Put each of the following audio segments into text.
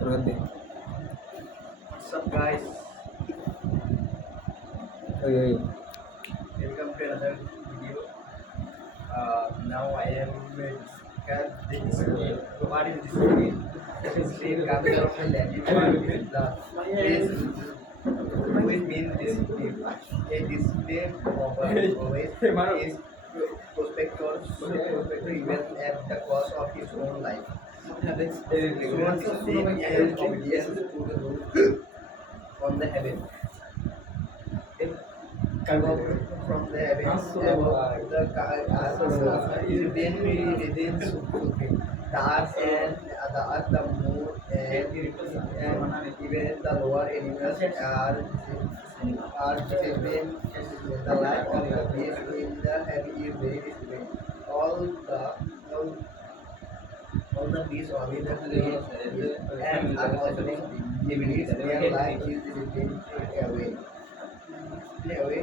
Rode. What's up, guys? Oi, oi. Welcome to another video. Now I am discuss the discipline. What is discipline? Discipline comes from the Latin word the phrase which means discipline. A discipline always is prospector even at the cost of his own life. So discipline is obedience to the rule from the heaven. From the heavens above the then within supreme. The earth and the moon and even the lower animals are disciplined. The life of the beast in the heavy is very disciplined. All all the beasts obey the creed and are also disciplined. Their life is disciplined away. Away.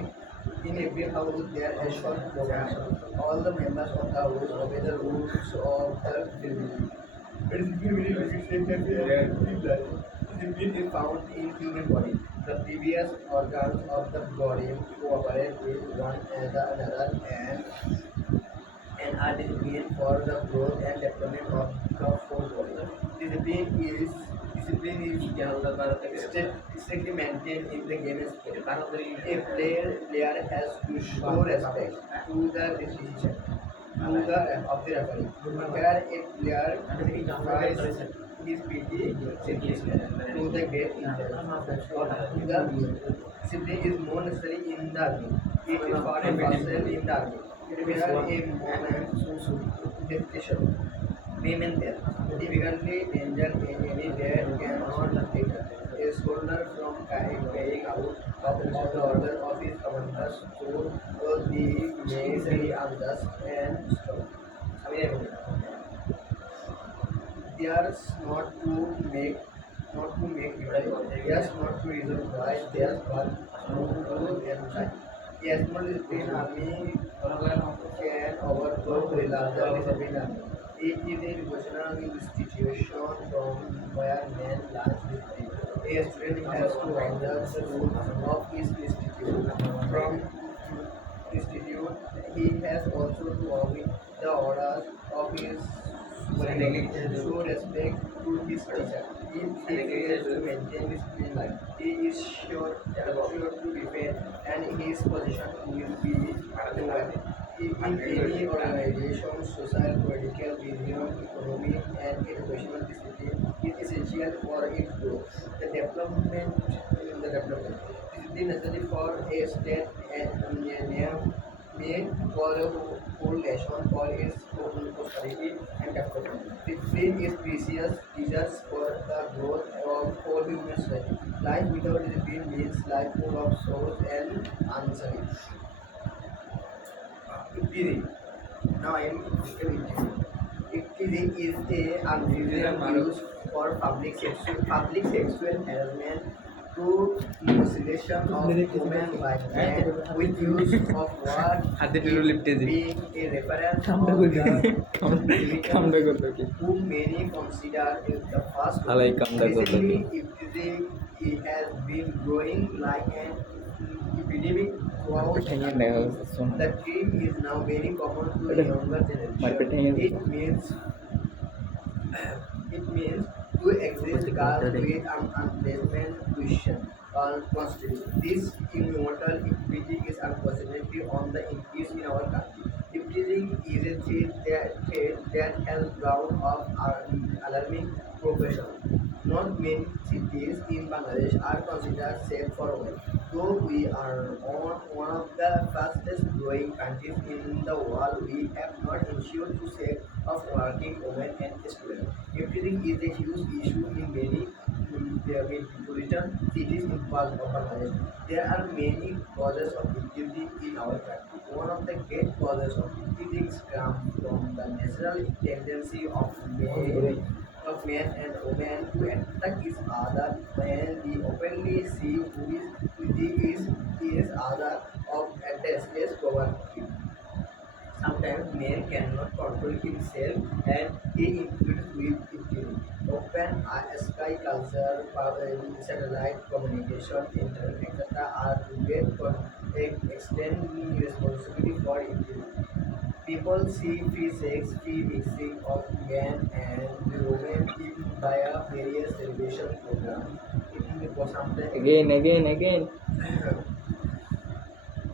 In every house there is short program. All the members of the house obey the rules of the building. Discipline is found in human body. The previous organs of the body cooperate with one another and are disciplined for the growth and development of the whole body. Discipline is strictly maintained in the game sport. A player has to show respect to the decision of the referee. Where a player tries his PT to the get the discipline is more necessary in the army. It is part and parcel in the army. Where a moment dedication. Payment there. Typically, danger in any debt cannot take a soldier from carrying out of the order of his commanders to the may be unjust and stop. They are not to make reply. Yes, not to reason why. Yes, but to do and try. Yes, not discipline army can overthrow a larger discipline army. It is a revolutionary institution from where men learn discipline. A student has to observe the rules of his institute. From institute, he has also to obey the orders of his superintendent, show respect to his teacher. If he fails to maintain discipline life, he is sure to defend and his position will be moved. In any organization, social, political, regional, economic, and educational discipline is essential for its growth. The development discipline necessary for a state and made for a whole nation for its own prosperity and development. Discipline is precious teachers for the growth of whole human society. Life without discipline means life full of sorrows and uncertainty. Teasing. Now I am teasing. Teasing is a unusual use for public sexual harassment to mutilation of women by men with use of what হাতে tarot লিপটে দিই being a reference কামটা of করতে the কামটা করতে কি whom many consider is the first. আলাই কামটা করতে Recently, teasing it has been growing like an epidemic throughout ঠেঙে দেখা যাচ্ছে শোন the dream is now very common to the younger মারপেট generation. ঠেঙে It means to exist girls with an unpleasant question constantly. This immortal epidemic is unfortunately on the increase in our country. Epidemic is a threat that has ground of alarming proportion. Not many cities in Bangladesh are considered safe for women, though we are one of the fastest growing countries in the world. We have not ensured to save of working women and students. Everything is a huge issue in many metropolitan cities in Bangladesh. There are many causes of injury in our country. One of the great causes of injury comes from the natural tendency of men and women to attack each other when they openly see who is other of at the space poverty. Sometimes man cannot control himself and he includes with it. Open sky culture, satellite communication, internet, etc. are to get extend responsibility for integrity. People see free sex, free mixing of men and women in via various television programs. For sometimes Again.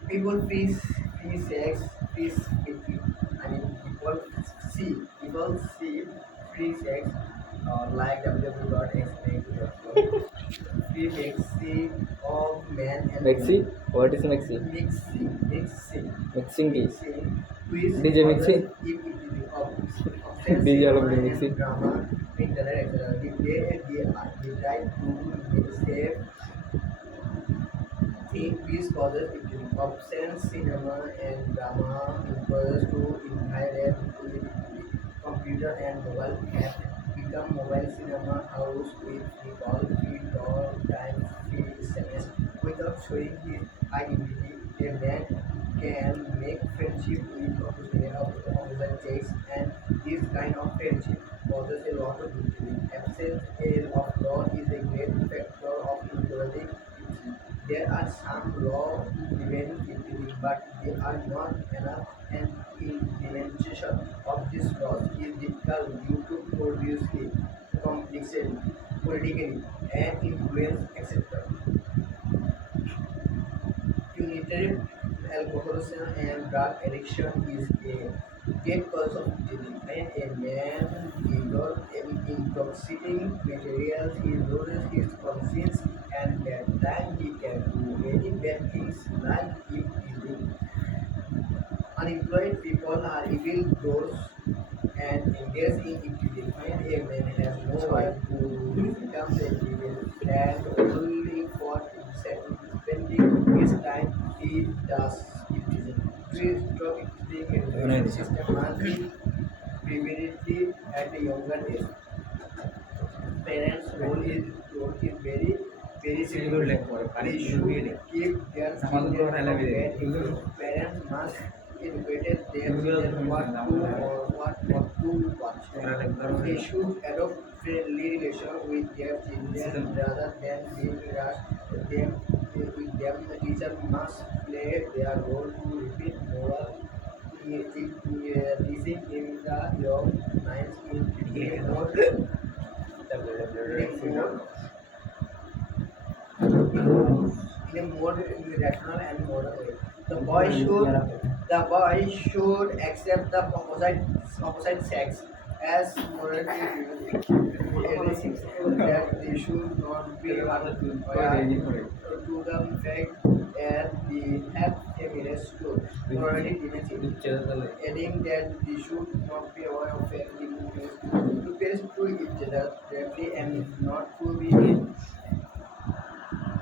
people free sex, free mixing. I mean, people see free sex like www.xmail.com. Free mixing of men and Mexi? women. What is Mexi? Mixing tea. Mixing, which DJ causes Mixi? if it is obscene DJ cinema along and Mixi. drama, internet, etc. They try to save think these causes it obscene cinema and drama impulse to inherit computer and mobile app become mobile cinema house with free call, free talk time, free SMS without showing his identity. A man can make friendship with opposite sex and this kind of friendship causes a lot of guilt. Absence of law is a great factor of encouraging it. There are some laws to prevent it, but they are not enough, and implementation of these laws is difficult due to producing complexity, politically, and influence, etc. Punitive alcoholism and drug addiction is a great cause of death. When a man develops intoxicating materials, he loses his conscience, and that time he can do many bad things like keep stealing. Unemployed people are evil those and engage in activity. When a man has no work to do, he becomes a devil and only for spending his time he does activism. To stop activism, education system must be prevented at a younger age. Parents' role is very significant. They should keep their children from bad influence. Parents must educate their children what to or what not to watch. They should adopt friendly relation with their children rather than being rushed them with them. The teacher must play their role to repeat moral teaching in the young minds in a more in a more rational and modern way. The boy should accept the opposite sex as morally realistic that they should not be unfair to the fact that they have feminist to morally dimension, adding that they should not be aware of family movements to pass through each other directly and not to be